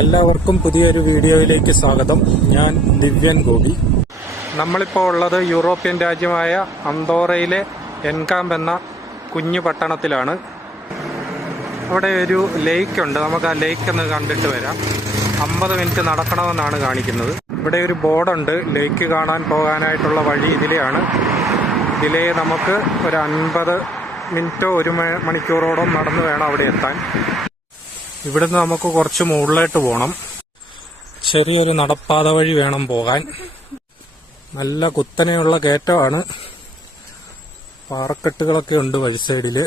എല്ലാവർക്കും പുതിയൊരു വീഡിയോയിലേക്ക് സ്വാഗതം. ഞാൻ ദിവ്യൻ ഗോപി. നമ്മളിപ്പോൾ ഉള്ളത് യൂറോപ്യൻ രാജ്യമായ അന്തോറയിലെ എൻകാമ്പ് എന്ന കുഞ്ഞു പട്ടണത്തിലാണ്. അവിടെ ഒരു ലേക്ക് ഉണ്ട്. നമുക്ക് ആ ലേക്ക് ഒന്ന് കണ്ടിട്ട് വരാം. 50 മിനിറ്റ് നടക്കണമെന്നാണ് കാണിക്കുന്നത്. ഇവിടെ ഒരു ബോർഡുണ്ട്. ലേക്ക് കാണാൻ പോകാനായിട്ടുള്ള വഴി ഇതിലെയാണ്. ഇതിലെ നമുക്ക് ഒരു 50 മിനിറ്റോ 1 മണിക്കൂറോളം നടന്നു വേണം അവിടെ എത്താൻ. ഇവിടുന്ന് നമുക്ക് കുറച്ച് മുകളിലോട്ട് പോകണം. ചെറിയൊരു നടപ്പാത വഴി വേണം പോകാൻ. നല്ല കുത്തനെയുള്ള കയറ്റമാണ്. പാറക്കെട്ടുകളൊക്കെ ഉണ്ട് വഴി സൈഡില്.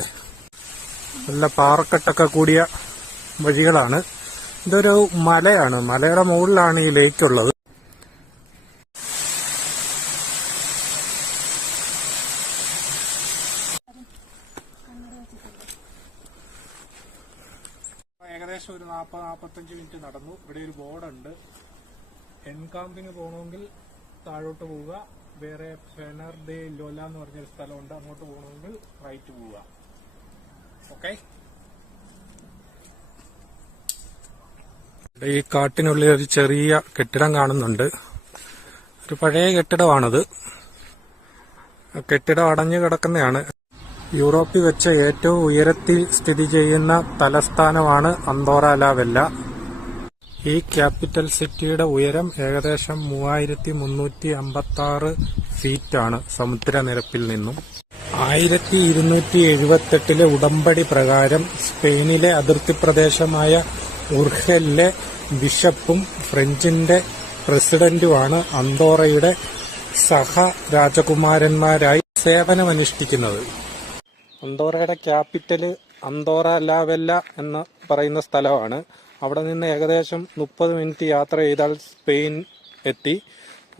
നല്ല പാറക്കെട്ടൊക്കെ കൂടിയ വഴികളാണ്. ഇതൊരു മലയാണ്. മലയുടെ മുകളിലാണ് ഈ ലേക്ക് ഉള്ളത്. ഏകദേശം ഒരു 40-45 മിനിറ്റ് നടന്നു. ഇവിടെ ഒരു ബോർഡുണ്ട്. എൻകാമ്പിന് പോകണമെങ്കിൽ താഴോട്ട് പോവുക. വേറെ ഫെനർ ഡെ ലോല എന്ന് പറഞ്ഞൊരു സ്ഥലമുണ്ട്. അങ്ങോട്ട് പോകണമെങ്കിൽ റൈറ്റ് പോവുക. ഓക്കെ. ഈ കാട്ടിനുള്ളിൽ ഒരു ചെറിയ കെട്ടിടം കാണുന്നുണ്ട്. ഒരു പഴയ കെട്ടിടമാണത്. കെട്ടിടം അടഞ്ഞു കിടക്കുന്നതാണ്. യൂറോപ്പിൽ വെച്ച് ഏറ്റവും ഉയരത്തിൽ സ്ഥിതി ചെയ്യുന്ന തലസ്ഥാനമാണ് അന്തോറ ലാ വെല്ല. ഈ ക്യാപിറ്റൽ സിറ്റിയുടെ ഉയരം ഏകദേശം 3356 ഫീറ്റാണ് സമുദ്രനിരപ്പിൽ നിന്നും. 1278 ഉടമ്പടി പ്രകാരം സ്പെയിനിലെ അതിർത്തി പ്രദേശമായ ഉർഹെലിലെ ബിഷപ്പും ഫ്രഞ്ചിന്റെ പ്രസിഡന്റുമാണ് അന്തോറയുടെ സഹ രാജകുമാരന്മാരായി സേവനമനുഷ്ഠിക്കുന്നത്. അന്തോറയുടെ ക്യാപിറ്റല് അന്തോറ ലാ വെല്ല എന്ന് പറയുന്ന സ്ഥലമാണ്. അവിടെ നിന്ന് ഏകദേശം 30 മിനിറ്റ് യാത്ര ചെയ്താൽ സ്പെയിൻ എത്തി.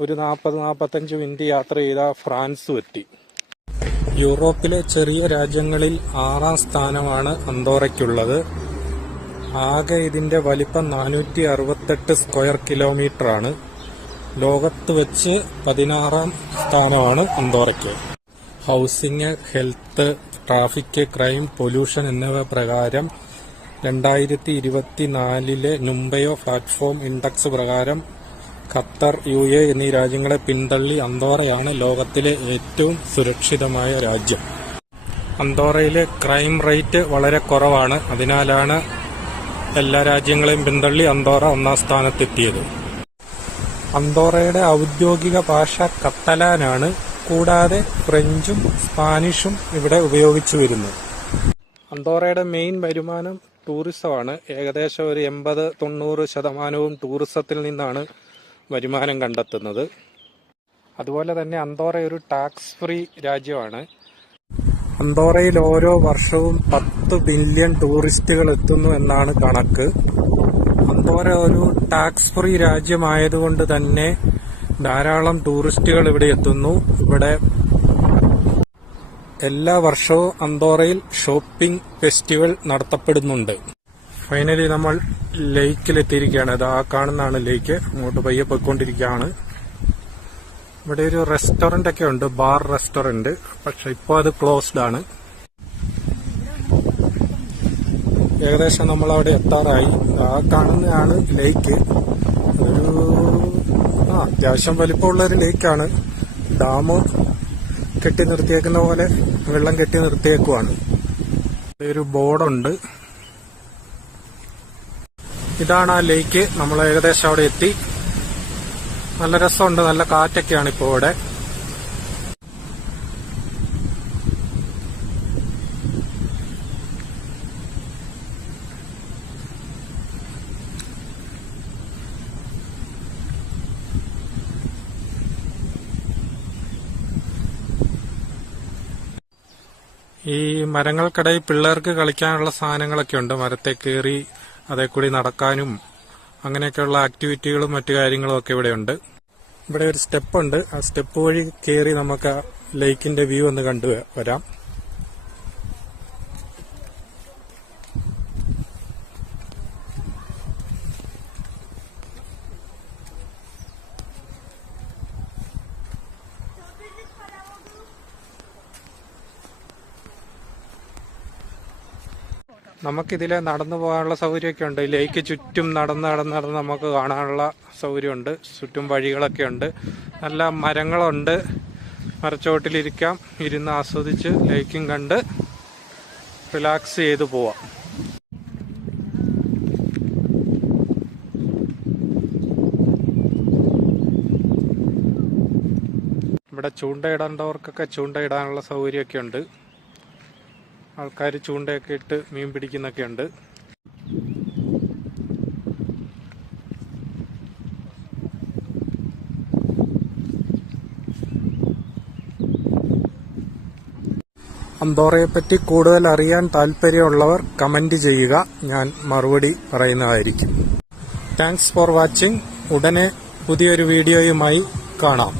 ഒരു 40-45 മിനിറ്റ് യാത്ര ചെയ്താൽ ഫ്രാൻസും എത്തി. യൂറോപ്പിലെ ചെറിയ രാജ്യങ്ങളിൽ 6ാം സ്ഥാനമാണ് അന്തോറയ്ക്കുള്ളത്. ആകെ ഇതിന്റെ വലിപ്പം 468 സ്ക്വയർ കിലോമീറ്റർ ആണ്. ലോകത്ത് വെച്ച് 16ാം സ്ഥാനമാണ് അന്തോറയ്ക്ക്. Housing, health, traffic, crime, pollution എന്നിവ പ്രകാരം 2024 നുംബയോ പ്ലാറ്റ്ഫോം ഇൻഡെക്സ് പ്രകാരം ഖത്തർ, UAE എന്നീ രാജ്യങ്ങളെ പിന്തള്ളി അന്തോറയാണ് ലോകത്തിലെ ഏറ്റവും സുരക്ഷിതമായ രാജ്യം. അന്തോറയിലെ ക്രൈം റേറ്റ് വളരെ കുറവാണ്. അതിനാലാണ് എല്ലാ രാജ്യങ്ങളെയും പിന്തള്ളി അന്തോറ 1ാം സ്ഥാനത്തെത്തിയത്. അന്തോറയുടെ ഔദ്യോഗിക ഭാഷ കത്തലാനാണ്. കൂടാതെ ഫ്രഞ്ചും സ്പാനിഷും ഇവിടെ ഉപയോഗിച്ചു വരുന്നു. അന്തോറയുടെ മെയിൻ വരുമാനം ടൂറിസമാണ്. ഏകദേശം ഒരു 80-90% ടൂറിസത്തിൽ നിന്നാണ് വരുമാനം കണ്ടെത്തുന്നത്. അതുപോലെ തന്നെ അന്തോറ ഒരു ടാക്സ് ഫ്രീ രാജ്യമാണ്. അന്തോറയിൽ ഓരോ വർഷവും 10 ബില്യൺ ടൂറിസ്റ്റുകൾ എത്തുന്നു എന്നാണ് കണക്ക്. അന്തോറ ഒരു ടാക്സ് ഫ്രീ രാജ്യമായതുകൊണ്ട് തന്നെ ധാരാളം ടൂറിസ്റ്റുകൾ ഇവിടെ എത്തുന്നു. ഇവിടെ എല്ലാ വർഷവും അന്തോറയിൽ ഷോപ്പിംഗ് ഫെസ്റ്റിവൽ നടത്തപ്പെടുന്നുണ്ട്. ഫൈനലി നമ്മൾ ലേക്കിലെത്തിയിരിക്കുകയാണ്. അത് ആ കാണുന്നതാണ് ലേക്ക്. അങ്ങോട്ട് പയ്യെ പോയിക്കൊണ്ടിരിക്കുകയാണ്. ഇവിടെ ഒരു റെസ്റ്റോറന്റ് ഒക്കെ ഉണ്ട്, ബാർ റെസ്റ്റോറന്റ്. പക്ഷെ ഇപ്പോൾ അത് ക്ലോസ്ഡ് ആണ്. ഏകദേശം നമ്മൾ അവിടെ എത്താറായി. ആ കാണുന്നതാണ് ലേക്ക്. ഒരു അത്യാവശ്യം വലിപ്പമുള്ള ഒരു ലേക്കാണ്. ഡാം കെട്ടി നിർത്തിയേക്കുന്ന പോലെ വെള്ളം കെട്ടി നിർത്തിയേക്കുവാണ്. ഒരു ബോർഡുണ്ട്. ഇതാണ് ആ ലേക്ക്. നമ്മൾ ഏകദേശം അവിടെ എത്തി. നല്ല രസമുണ്ട്. നല്ല കാറ്റൊക്കെയാണ് ഇപ്പോൾ ഇവിടെ. ഈ മരങ്ങൾക്കിടയിൽ പിള്ളേർക്ക് കളിക്കാനുള്ള സാധനങ്ങളൊക്കെ ഉണ്ട്. മരത്തെ കയറി അതേ കൂടി നടക്കാനും അങ്ങനെയൊക്കെയുള്ള ആക്ടിവിറ്റികളും മറ്റു കാര്യങ്ങളും ഒക്കെ ഇവിടെയുണ്ട്. ഇവിടെ ഒരു സ്റ്റെപ്പ് ഉണ്ട്. ആ സ്റ്റെപ്പ് വഴി കയറി നമുക്ക് ലേക്കിന്റെ വ്യൂ ഒന്ന് കണ്ടുവരാം. നമുക്കിതിലെ നടന്നു പോകാനുള്ള സൗകര്യമൊക്കെ ഉണ്ട്. ലേക്ക് ചുറ്റും നടന്ന് നമുക്ക് കാണാനുള്ള സൗകര്യമുണ്ട്. ചുറ്റും വഴികളൊക്കെ ഉണ്ട്. നല്ല മരങ്ങളുണ്ട്. മരച്ചുവട്ടിലിരിക്കാം, ഇരുന്ന് ആസ്വദിച്ച് ലേക്കും കണ്ട് റിലാക്സ് ചെയ്ത് പോവാം. ഇവിടെ ചൂണ്ടയിടേണ്ടവർക്കൊക്കെ ചൂണ്ടയിടാനുള്ള സൗകര്യമൊക്കെ ഉണ്ട്. ആൾക്കാർ ചൂണ്ടയൊക്കെ ഇട്ട് മീൻ പിടിക്കുന്നൊക്കെ ഉണ്ട്. അന്തോറയെപ്പറ്റി കൂടുതൽ അറിയാൻ താല്പര്യമുള്ളവർ കമന്റ് ചെയ്യുക, ഞാൻ മറുപടി പറയുന്നതായിരിക്കും. Thanks for watching. ഉടനെ പുതിയൊരു വീഡിയോയുമായി കാണാം.